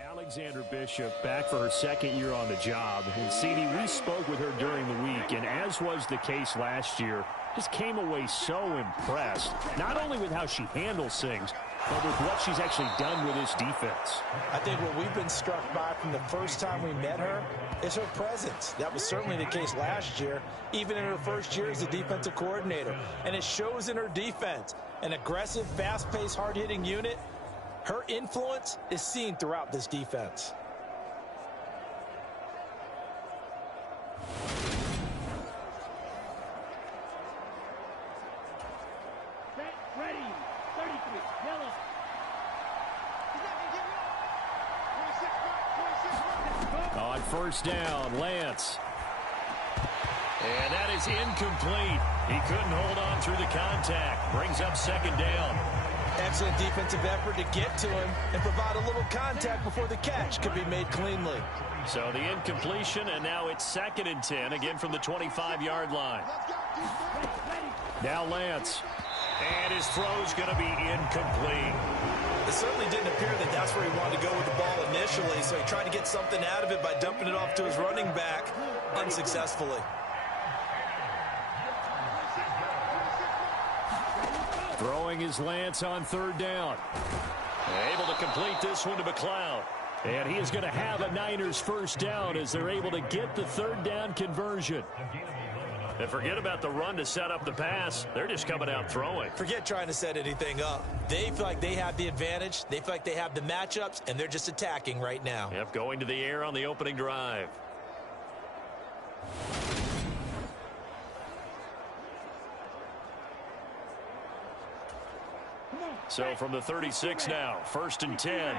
Alexander Bishop back for her second year on the job. And CD, we spoke with her during the week, and as was the case last year, just came away so impressed, not only with how she handles things, but with what she's actually done with this defense. I think what we've been struck by from the first time we met her is her presence. That was certainly the case last year, even in her first year as a defensive coordinator. And it shows in her defense. An aggressive, fast-paced, hard-hitting unit. Her influence is seen throughout this defense. Ready, 33, yellow. On first down, Lance. And that is incomplete. He couldn't hold on through the contact. Brings up second down. Excellent defensive effort to get to him and provide a little contact before the catch could be made cleanly. So the incompletion, and now it's 2nd and 10, again from the 25-yard line. Now Lance. And his throw's going to be incomplete. It certainly didn't appear that that's where he wanted to go with the ball initially, so he tried to get something out of it by dumping it off to his running back unsuccessfully. Throwing is Lance on 3rd down. Able to complete this one to McLeod. And he is going to have a Niners first down as they're able to get the 3rd down conversion. And forget about the run to set up the pass. They're just coming out throwing. Forget trying to set anything up. They feel like they have the advantage. They feel like they have the matchups, and they're just attacking right now. Yep, going to the air on the opening drive. So from the 36 now, 1st and 10.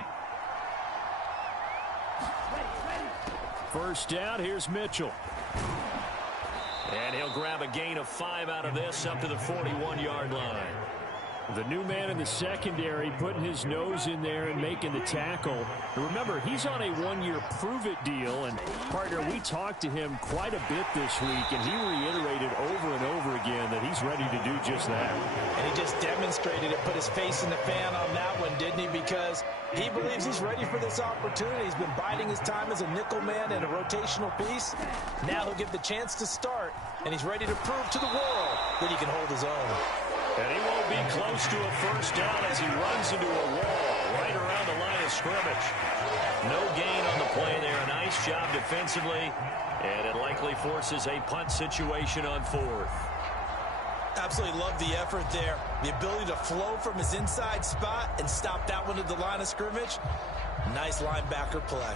First down, here's Mitchell. And he'll grab a gain of 5 out of this up to the 41-yard line. The new man in the secondary putting his nose in there and making the tackle. And remember, he's on a 1-year prove-it deal. And, partner, we talked to him quite a bit this week, and he reiterated over and over again that he's ready to do just that. And he just demonstrated it, put his face in the fan on that one, didn't he? Because he believes he's ready for this opportunity. He's been biding his time as a nickel man and a rotational piece. Now he'll get the chance to start, and he's ready to prove to the world that he can hold his own. And he won't be close to a first down as he runs into a wall right around the line of scrimmage. No gain on the play there. A nice job defensively, and it likely forces a punt situation on 4th. Absolutely love the effort there. The ability to flow from his inside spot and stop that one at the line of scrimmage. Nice linebacker play.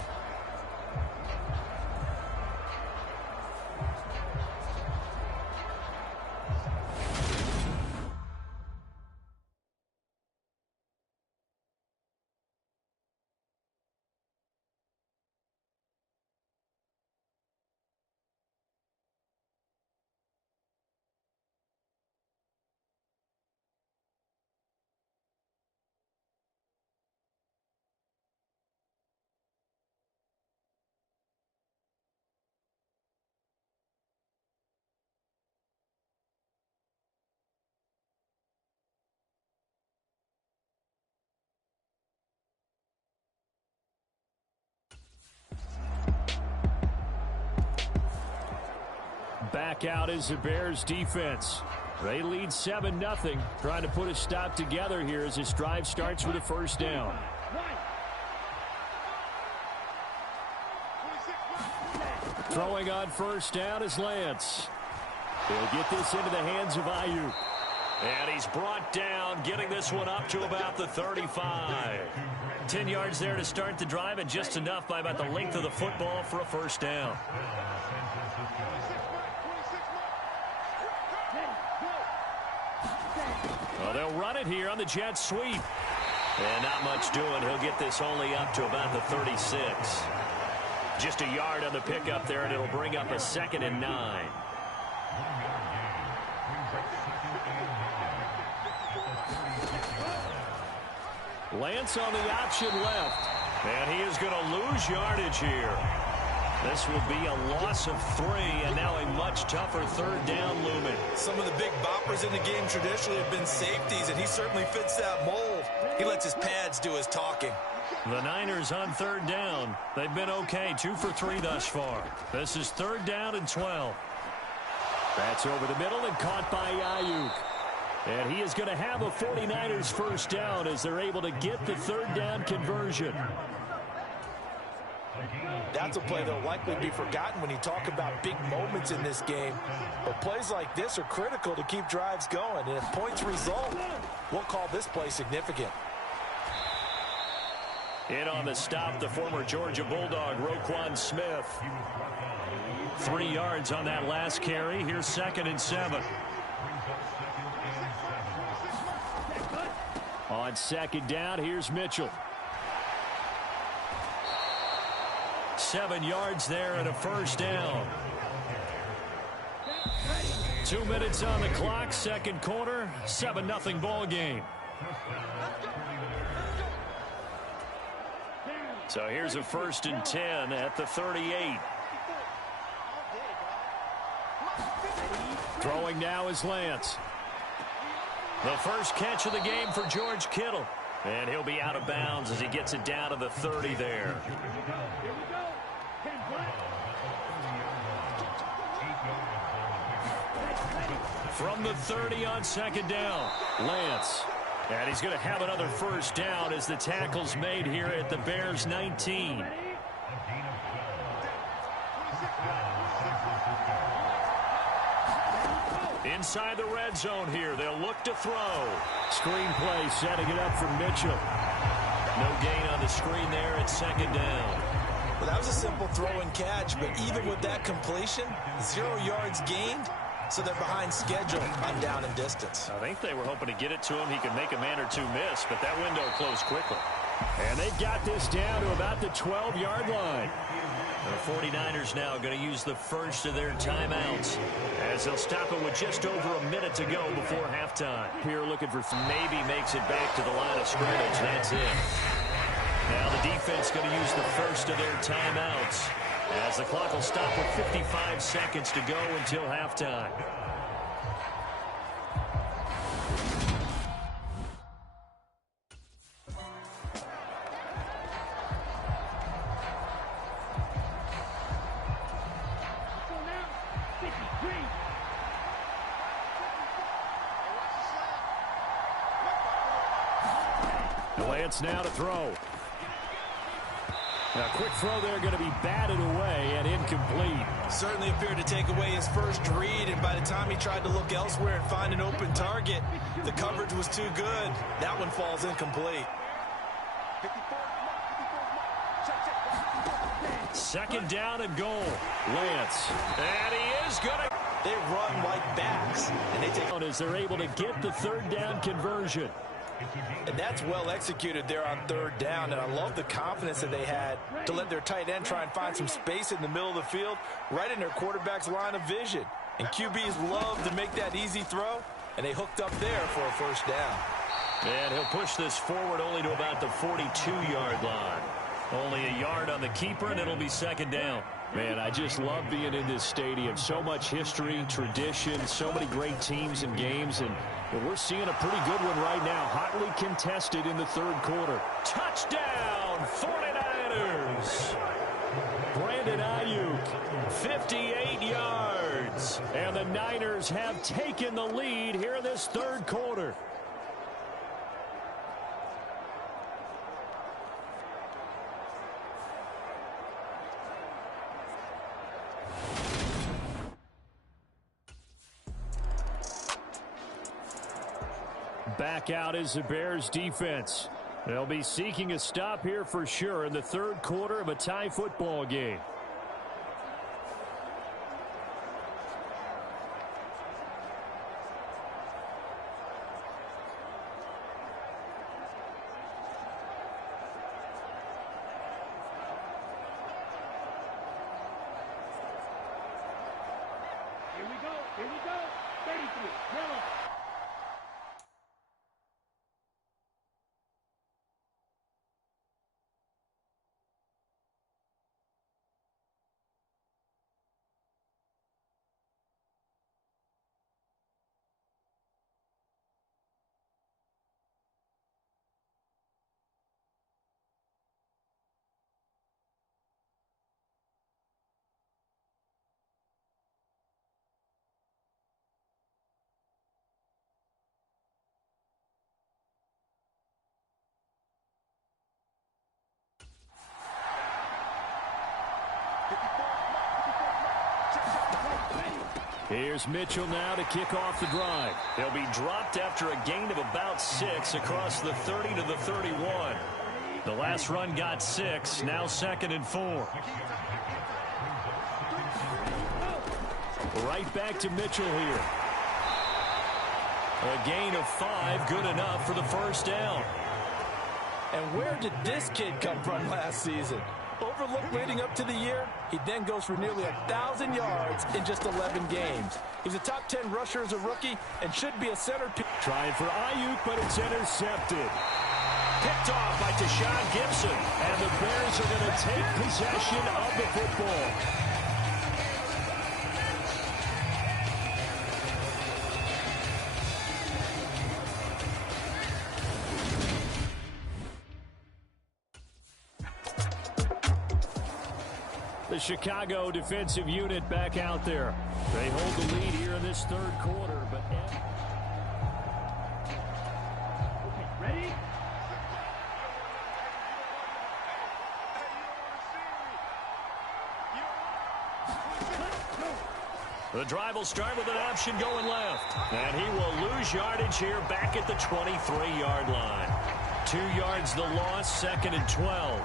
Back out is the Bears defense. They lead 7-0, trying to put a stop together here as this drive starts with a first down. Throwing on first down is Lance. He'll get this into the hands of Ayuk. And he's brought down, getting this one up to about the 35. 10 yards there to start the drive, and just enough by about the length of the football for a first down. Well, they'll run it here on the jet sweep. And not much doing. He'll get this only up to about the 36. Just a yard on the pickup there, and it'll bring up a 2nd and 9. Lance on the option left. And he is going to lose yardage here. This will be a loss of 3, and now a much tougher third down looming. Some of the big boppers in the game traditionally have been safeties, and he certainly fits that mold. He lets his pads do his talking. The Niners on third down. They've been okay, 2 for 3 thus far. This is third down and 12. That's over the middle and caught by Ayuk. And he is going to have a 49ers first down as they're able to get the third down conversion. That's a play that will likely be forgotten when you talk about big moments in this game. But plays like this are critical to keep drives going. And if points result, we'll call this play significant. In on the stop, the former Georgia Bulldog, Roquan Smith. 3 yards on that last carry. Here's 2nd and 7. On 2nd down, here's Mitchell. 7 yards there and a first down. 2 minutes on the clock, second quarter, 7-0 ball game. So here's a 1st and 10 at the 38. Throwing now is Lance. The first catch of the game for George Kittle. And he'll be out of bounds as he gets it down to the 30 there. From the 30 on 2nd down, Lance. And he's going to have another first down as the tackle's made here at the Bears 19. Inside the red zone here. They'll look to throw. Screen play setting it up for Mitchell. No gain on the screen there at 2nd down. Well, that was a simple throw and catch, but even with that completion, 0 yards gained. So they're behind schedule on down and distance. I think they were hoping to get it to him. He could make a man or two miss, but that window closed quickly. And they've got this down to about the 12-yard line. The 49ers now going to use the first of their timeouts as they'll stop it with just over a minute to go before halftime. Here looking for maybe makes it back to the line of scrimmage. That's it. Now the defense going to use the first of their timeouts as the clock will stop with 55 seconds to go until halftime. Lance now to throw. A quick throw there going to be batted away and incomplete. Certainly appeared to take away his first read, and by the time he tried to look elsewhere and find an open target, the coverage was too good. That one falls incomplete. 2nd down and goal. Lance. And he is going to. They run like backs, and they take as they're able to get the third down conversion. And that's well executed there on 3rd down, and I love the confidence that they had to let their tight end try and find some space in the middle of the field, right in their quarterback's line of vision. And QBs love to make that easy throw, and they hooked up there for a first down. And he'll push this forward only to about the 42-yard line. Only a yard on the keeper, and it'll be 2nd down. Man, I just love being in this stadium. So much history, tradition, so many great teams and games, and we're seeing a pretty good one right now. Hotly contested in the 3rd quarter. Touchdown, 49ers! Brandon Ayuk, 58 yards. And the Niners have taken the lead here in this 3rd quarter. Back out is the Bears defense. They'll be seeking a stop here for sure in the 3rd quarter of a tie football game. Here we go. Here we go. 33. Yellow. Here's Mitchell now to kick off the drive. He'll be dropped after a gain of about 6 across the 30 to the 31. The last run got 6, now 2nd and 4. Right back to Mitchell here. A gain of 5, good enough for the first down. And where did this kid come from last season? Overlooked leading up to the year, he then goes for nearly 1,000 yards in just 11 games. He's a top 10 rusher as a rookie and should be a centerpiece. Trying for Ayuk, but it's intercepted. Picked off by Tashawn Gibson. And the Bears are going to take possession of the football. The Chicago defensive unit back out there. They hold the lead here in this third quarter, but Ready? The drive will start with an option going left. And he will lose yardage here back at the 23-yard line. 2 yards the loss, 2nd and 12.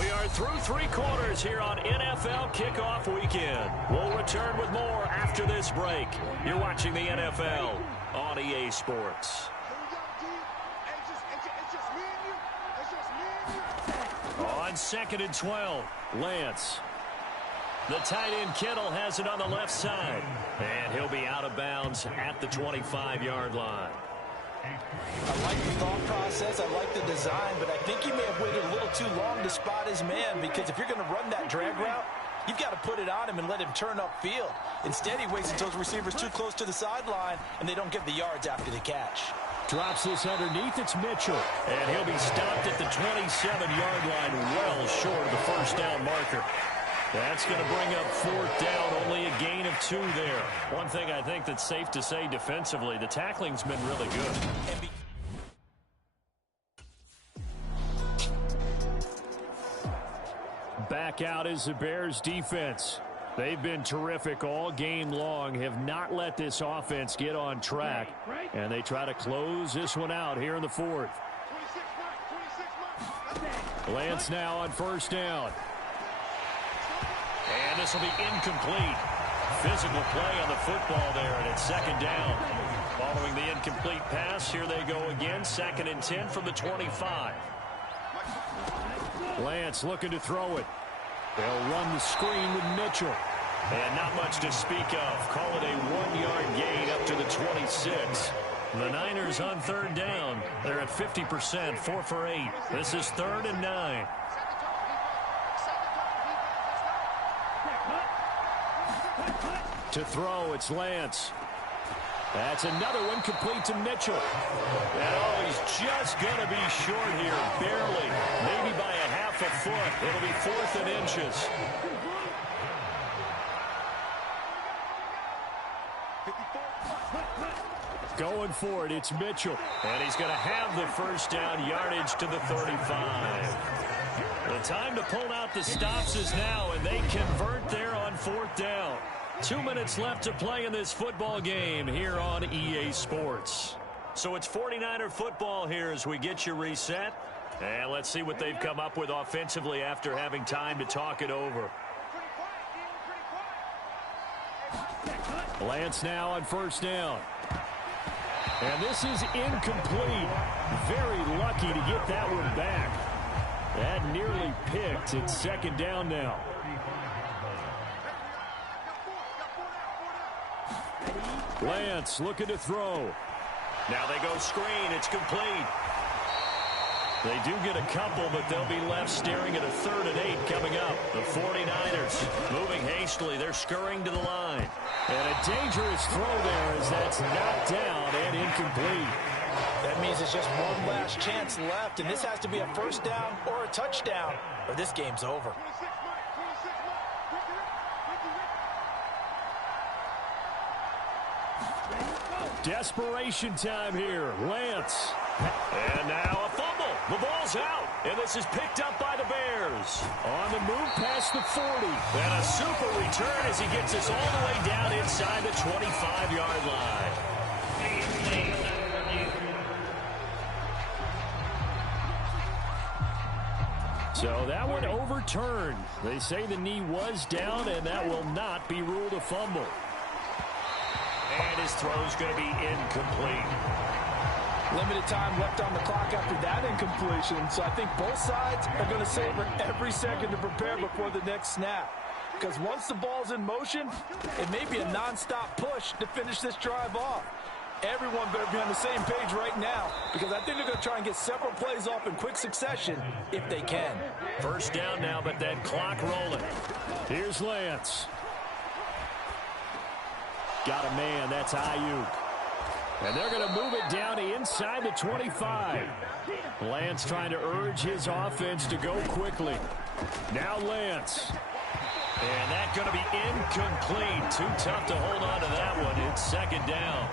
We are through 3 quarters here on NFL Kickoff Weekend. We'll return with more after this break. You're watching the NFL on EA Sports. On 2nd and 12, Lance. The tight end Kittle has it on the left side. And he'll be out of bounds at the 25-yard line. I like the thought process, I like the design, but I think he may have waited a little too long to spot his man, because if you're going to run that drag route, you've got to put it on him and let him turn upfield. Instead, he waits until his receiver's too close to the sideline, and they don't give the yards after the catch. Drops this underneath, it's Mitchell. And he'll be stopped at the 27-yard line, well short of the first down marker. That's going to bring up 4th down, only a gain of 2 there. One thing I think that's safe to say defensively, the tackling's been really good. Back out is the Bears defense. They've been terrific all game long, have not let this offense get on track, and they try to close this one out here in the 4th. Lance now on 1st down. And this will be incomplete. Physical play on the football there, and it's 2nd down. Following the incomplete pass, here they go again, 2nd and 10 from the 25. Lance looking to throw it. They'll run the screen with Mitchell. And not much to speak of. Call it a 1-yard gain up to the 26. The Niners on 3rd down. They're at 50%, 4 for 8. This is 3rd and 9. To throw, it's Lance. That's another one complete to Mitchell. And oh, he's just going to be short here, barely. Maybe by a half a foot. It'll be 4th and inches. Going for it, it's Mitchell. And he's going to have the first down, yardage to the 35. The time to pull out the stops is now, and they convert there on 4th down. 2 minutes left to play in this football game here on EA Sports. So it's 49er football here as we get you reset. And let's see what they've come up with offensively after having time to talk it over. Lance now on 1st down. And this is incomplete. Very lucky to get that one back. That nearly picked. It's 2nd down now. Lance looking to throw. Now they go screen. It's complete. They do get a couple, but they'll be left staring at a 3rd and 8 coming up. The 49ers moving hastily. They're scurrying to the line. And a dangerous throw there as that's knocked down and incomplete. That means it's just one last chance left, and this has to be a 1st down or a touchdown, or this game's over. Desperation time here. Lance. And now a fumble. The ball's out. And this is picked up by the Bears. On the move past the 40. And a super return as he gets us all the way down inside the 25-yard line. So that one overturned. They say the knee was down, and that will not be ruled a fumble. And his throw's going to be incomplete. Limited time left on the clock after that incompletion, so I think both sides are going to savor every second to prepare before the next snap. Because once the ball's in motion, it may be a nonstop push to finish this drive off. Everyone better be on the same page right now, because I think they're going to try and get several plays off in quick succession if they can. First down now, but that clock rolling. Here's Lance. Got a man, that's Ayuk. And they're going to move it down to inside the 25. Lance trying to urge his offense to go quickly. Now Lance. And that's going to be incomplete. Too tough to hold on to that one. It's second down.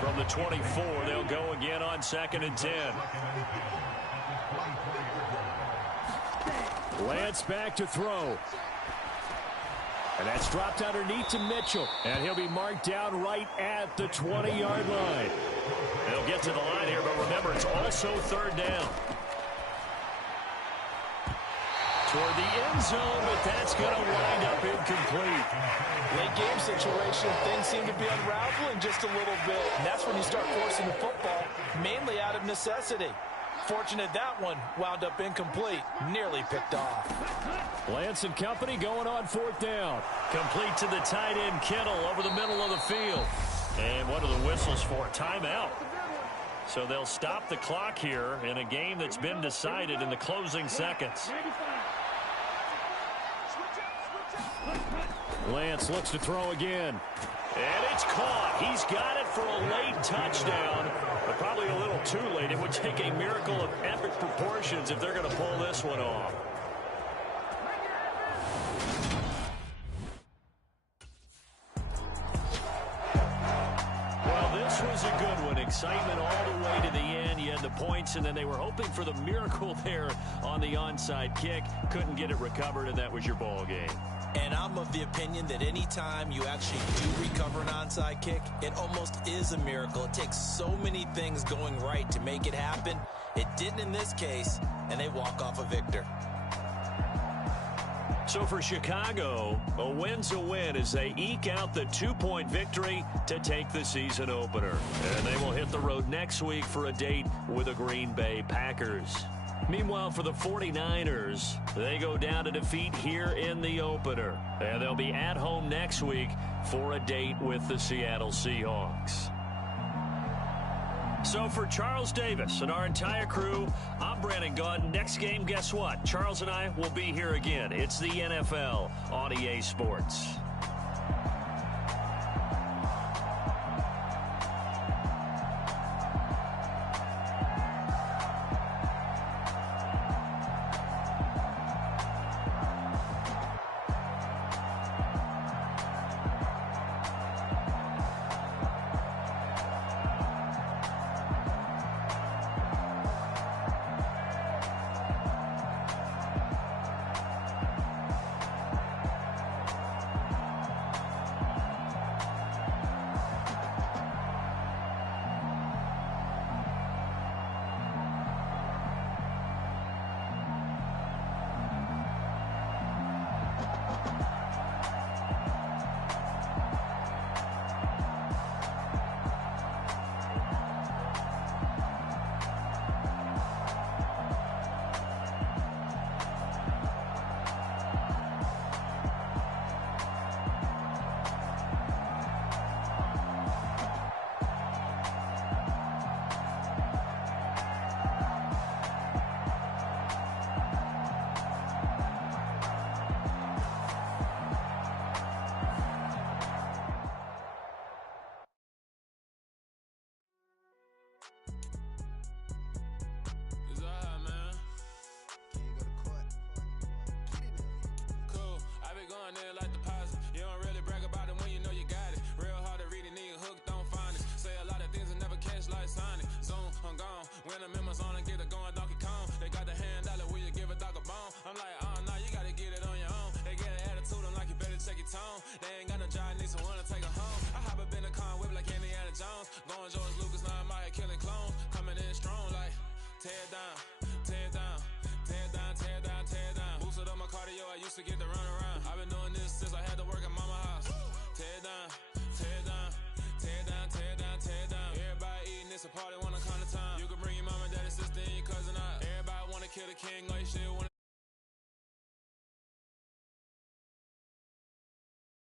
From the 24, they'll go again on 2nd and 10. Lance back to throw. And that's dropped underneath to Mitchell. And he'll be marked down right at the 20-yard line. They'll get to the line here, but remember, it's also 3rd down. Toward the end zone, but that's going to wind up incomplete. Late game situation, things seem to be unraveling just a little bit. And that's when you start forcing the football, mainly out of necessity. Fortunate that one wound up incomplete, nearly picked off. Lance and company going on 4th down. Complete to the tight end, Kittle, over the middle of the field. And what are the whistles for? Timeout. So they'll stop the clock here in a game that's been decided in the closing seconds. Lance looks to throw again. And it's caught. He's got it for a late touchdown, but probably a little too late. It would take a miracle of epic proportions if they're going to pull this one off. Well, this was a good one. Excitement all the way to the end. You had the points, and then they were hoping for the miracle there on the onside kick. Couldn't get it recovered, and that was your ball game. And I'm of the opinion that anytime you actually do recover an onside kick, it almost is a miracle. It takes so many things going right to make it happen. It didn't in this case, and they walk off a victor. So for Chicago, a win's a win as they eke out the 2-point victory to take the season opener. And they will hit the road next week for a date with the Green Bay Packers. Meanwhile, for the 49ers, they go down to defeat here in the opener. And they'll be at home next week for a date with the Seattle Seahawks. So for Charles Davis and our entire crew, I'm Brandon Gaudin. Next game, guess what? Charles and I will be here again. It's the NFL on EA Sports. When I'm in my zone and get it going, Donkey Kong. They the job, need someone to take her home. I hop up in the car, whip like Indiana Jones. Going George Lucas, now I'm out here killing clones. Coming in strong like, tear it down, tear it down.